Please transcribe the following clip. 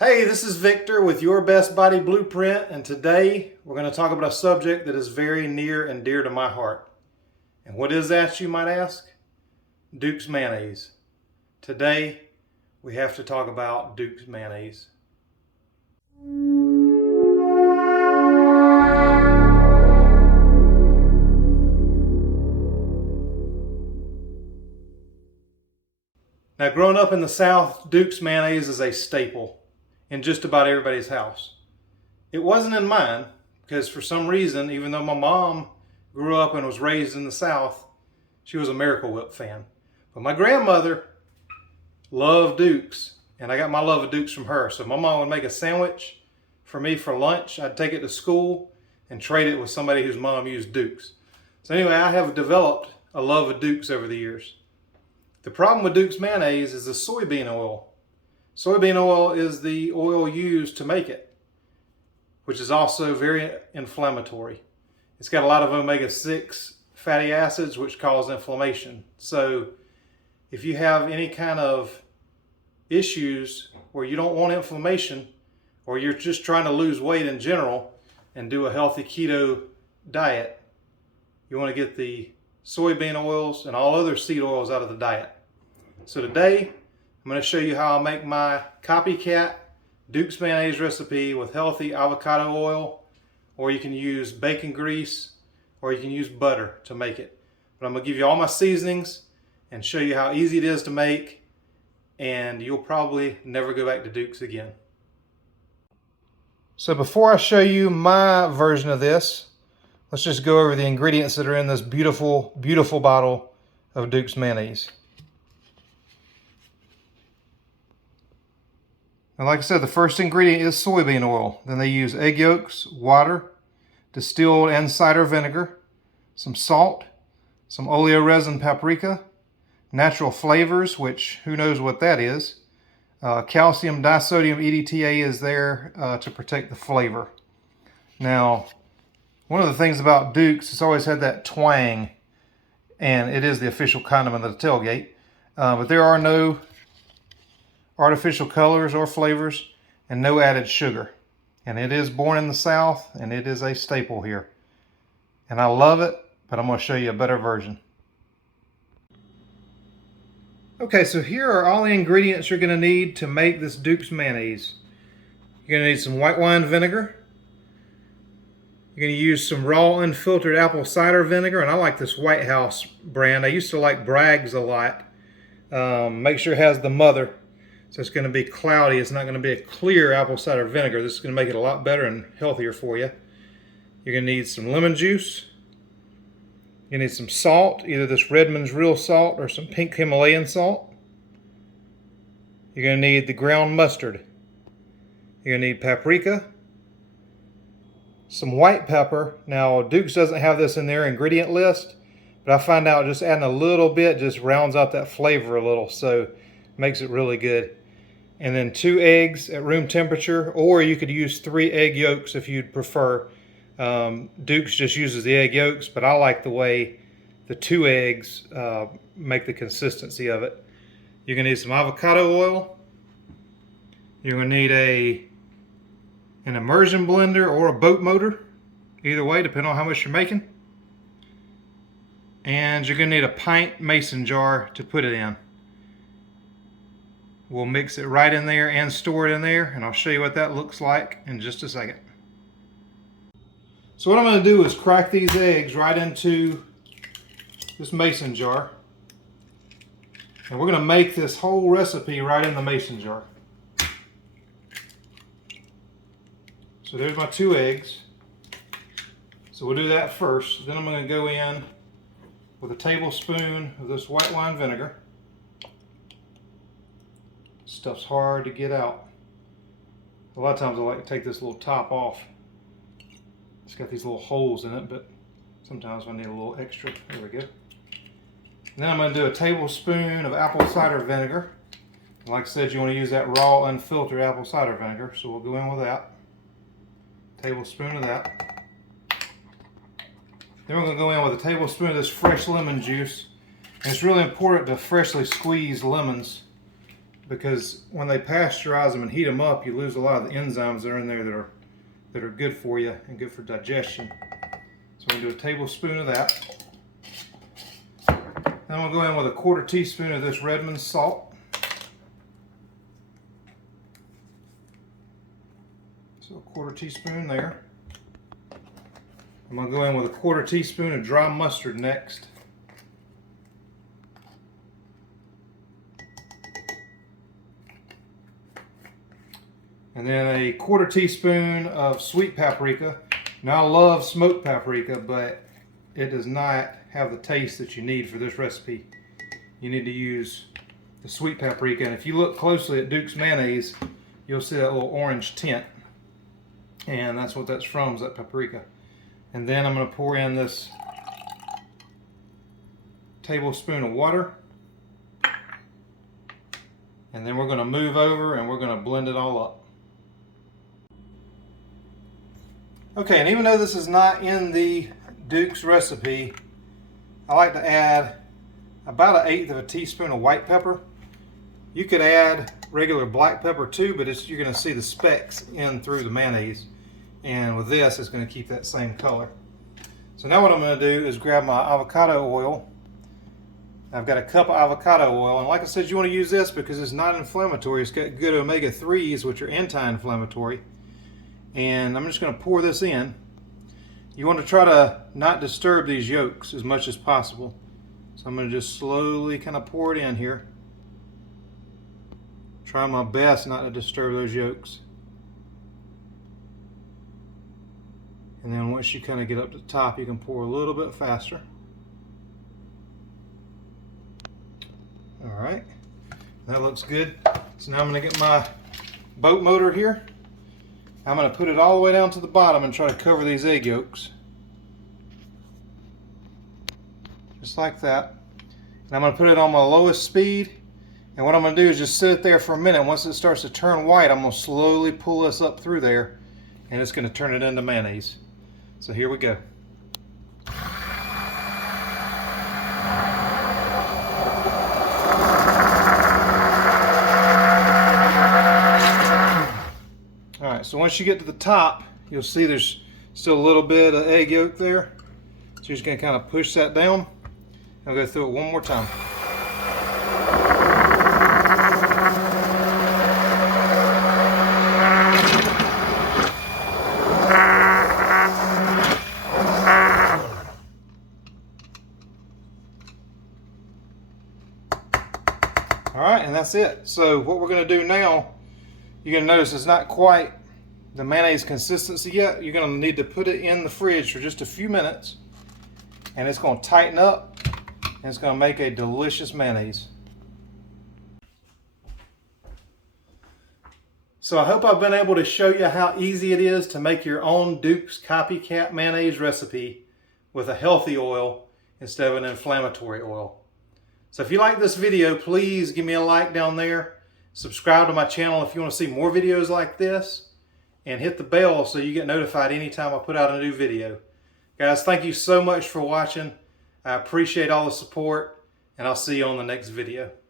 Hey, this is Victor with Your Best Body Blueprint, and today we're going to talk about a subject that is very near and dear to my heart. And what is that, you might ask? Duke's mayonnaise. Today we have to talk about Duke's mayonnaise. Now, growing up in the South, Duke's mayonnaise is a staple in just about everybody's house. It wasn't in mine because for some reason, even though my mom grew up and was raised in the South, she was a Miracle Whip fan. But my grandmother loved Duke's, and I got my love of Duke's from her. So my mom would make a sandwich for me for lunch. I'd take it to school and trade it with somebody whose mom used Duke's. So anyway, I have developed a love of Duke's over the years. The problem with Duke's mayonnaise is the soybean oil. Soybean oil is the oil used to make it, which is also very inflammatory. It's got a lot of omega-6 fatty acids, which cause inflammation. So if you have any kind of issues where you don't want inflammation, or you're just trying to lose weight in general and do a healthy keto diet, you want to get the soybean oils and all other seed oils out of the diet. So today, I'm going to show you how I make my copycat Duke's mayonnaise recipe with healthy avocado oil, or you can use bacon grease, or you can use butter to make it. But I'm going to give you all my seasonings and show you how easy it is to make, and you'll probably never go back to Duke's again. So before I show you my version of this, let's just go over the ingredients that are in this beautiful, beautiful bottle of Duke's mayonnaise. And like I said, the first ingredient is soybean oil. Then they use egg yolks, water, distilled and cider vinegar, some salt, some oleoresin paprika, natural flavors, which who knows what that is. Calcium disodium EDTA is there to protect the flavor. Now, one of the things about Duke's, it's always had that twang, and it is the official condiment of the tailgate. But there are no artificial colors or flavors, and no added sugar. And it is born in the South, and it is a staple here. And I love it, but I'm going to show you a better version. Okay, so here are all the ingredients you're going to need to make this Duke's mayonnaise. You're going to need some white wine vinegar. You're going to use some raw unfiltered apple cider vinegar, and I like this White House brand. I used to like Bragg's a lot. Make sure it has the mother. So it's going to be cloudy. It's not going to be a clear apple cider vinegar. This is going to make it a lot better and healthier for you. You're going to need some lemon juice. You need some salt, either this Redmond's real salt or some pink Himalayan salt. You're going to need the ground mustard. You're going to need paprika. Some white pepper. Now, Duke's doesn't have this in their ingredient list, but I find out just adding a little bit just rounds out that flavor a little, so makes it really good. And then 2 eggs at room temperature, or you could use 3 egg yolks if you'd prefer. Duke's just uses the egg yolks, but I like the way the 2 eggs make the consistency of it. You're going to need some avocado oil. You're going to need an immersion blender or a boat motor, either way, depending on how much you're making. And you're going to need a pint mason jar to put it in. We'll mix it right in there and store it in there, and I'll show you what that looks like in just a second. So what I'm going to do is crack these eggs right into this mason jar. And we're going to make this whole recipe right in the mason jar. So there's my 2 eggs. So we'll do that first. Then I'm going to go in with a tablespoon of this white wine vinegar. Stuff's hard to get out. A lot of times I like to take this little top off. It's got these little holes in it, but sometimes I need a little extra. There we go. And then I'm going to do a tablespoon of apple cider vinegar. Like I said, you want to use that raw unfiltered apple cider vinegar, so we'll go in with that. Tablespoon of that. Then we're going to go in with a tablespoon of this fresh lemon juice. And it's really important to freshly squeeze lemons because when they pasteurize them and heat them up, you lose a lot of the enzymes that are in there that are good for you and good for digestion. So we're going to do a tablespoon of that. Then I'm going to go in with a 1/4 teaspoon of this Redmond salt. So a 1/4 teaspoon there. I'm going to go in with a 1/4 teaspoon of dry mustard next. And then a 1/4 teaspoon of sweet paprika. Now I love smoked paprika, but it does not have the taste that you need for this recipe. You need to use the sweet paprika. And if you look closely at Duke's mayonnaise, you'll see that little orange tint. And that's what that's from, is that paprika. And then I'm going to pour in this tablespoon of water. And then we're going to move over and we're going to blend it all up. Okay, and even though this is not in the Duke's recipe, I like to add about 1/8 teaspoon of white pepper. You could add regular black pepper too, but you're going to see the specks in through the mayonnaise. And with this, it's going to keep that same color. So now what I'm going to do is grab my avocado oil. I've got a cup of avocado oil, and like I said, you want to use this because it's not inflammatory. It's got good omega-3s, which are anti-inflammatory. And I'm just going to pour this in. You want to try to not disturb these yolks as much as possible. So I'm going to just slowly kind of pour it in here. Try my best not to disturb those yolks. And then once you kind of get up to the top, you can pour a little bit faster. All right, that looks good. So now I'm going to get my boat motor here. I'm going to put it all the way down to the bottom and try to cover these egg yolks. Just like that. And I'm going to put it on my lowest speed. And what I'm going to do is just sit it there for a minute. Once it starts to turn white, I'm going to slowly pull this up through there. And it's going to turn it into mayonnaise. So here we go. Alright, so once you get to the top, you'll see there's still a little bit of egg yolk there. So you're just going to kind of push that down. I'll go through it one more time. Alright, and that's it. So what we're going to do now, you're going to notice it's not quite the mayonnaise consistency yet. You're going to need to put it in the fridge for just a few minutes, and it's going to tighten up, and it's going to make a delicious mayonnaise. So I hope I've been able to show you how easy it is to make your own Duke's copycat mayonnaise recipe with a healthy oil instead of an inflammatory oil. So if you like this video, please give me a like down there. Subscribe to my channel if you want to see more videos like this. And hit the bell so you get notified anytime I put out a new video. Guys, thank you so much for watching. I appreciate all the support. And I'll see you on the next video.